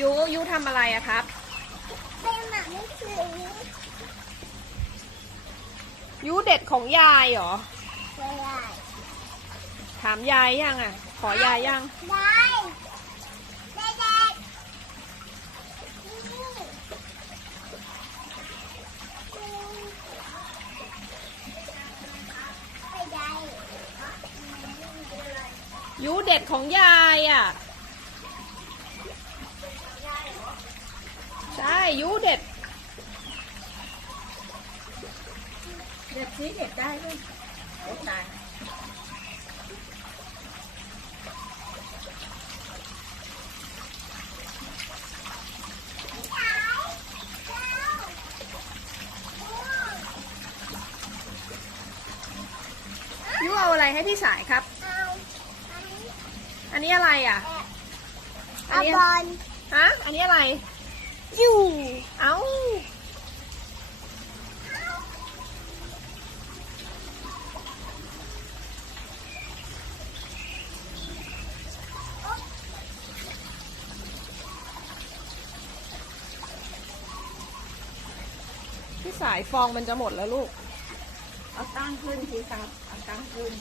ยูทำอะไรอะครับเป็นหนังสือยูเด็ดของยายเหรอไม่ได้ถามยายยังอะขอยายยังได้เด็กไม่ได้ ยูเด็ดของยายอะใช่ยูเด็ดชี้เด็ดได้ด้วยโอ้ตายยูเอาอะไรให้พี่สายครับอันนี้อะไรอ่ะเอาบอลฮะอันนี้อะไรอยู่ เอ้าพี่สายฟองมันจะหมดแล้วลูกเอาตั้งขึ้นสิครับเอาตั้งขึ้น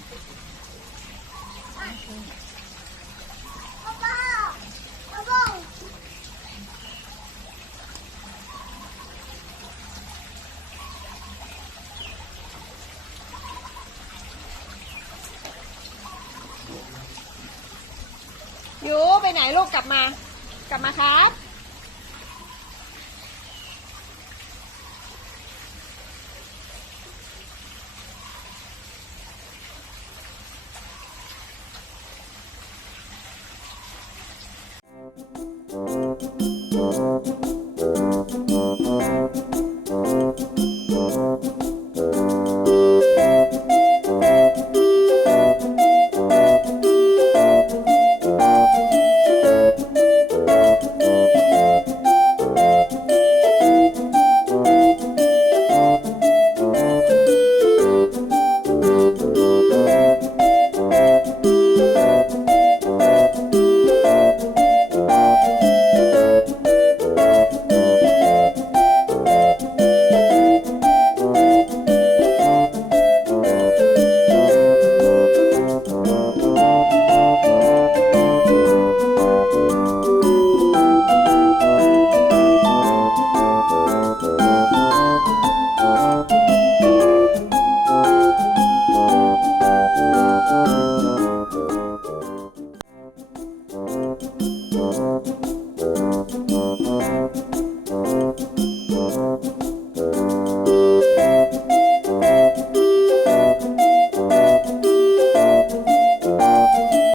ยูไปไหนลูกกลับมาครับ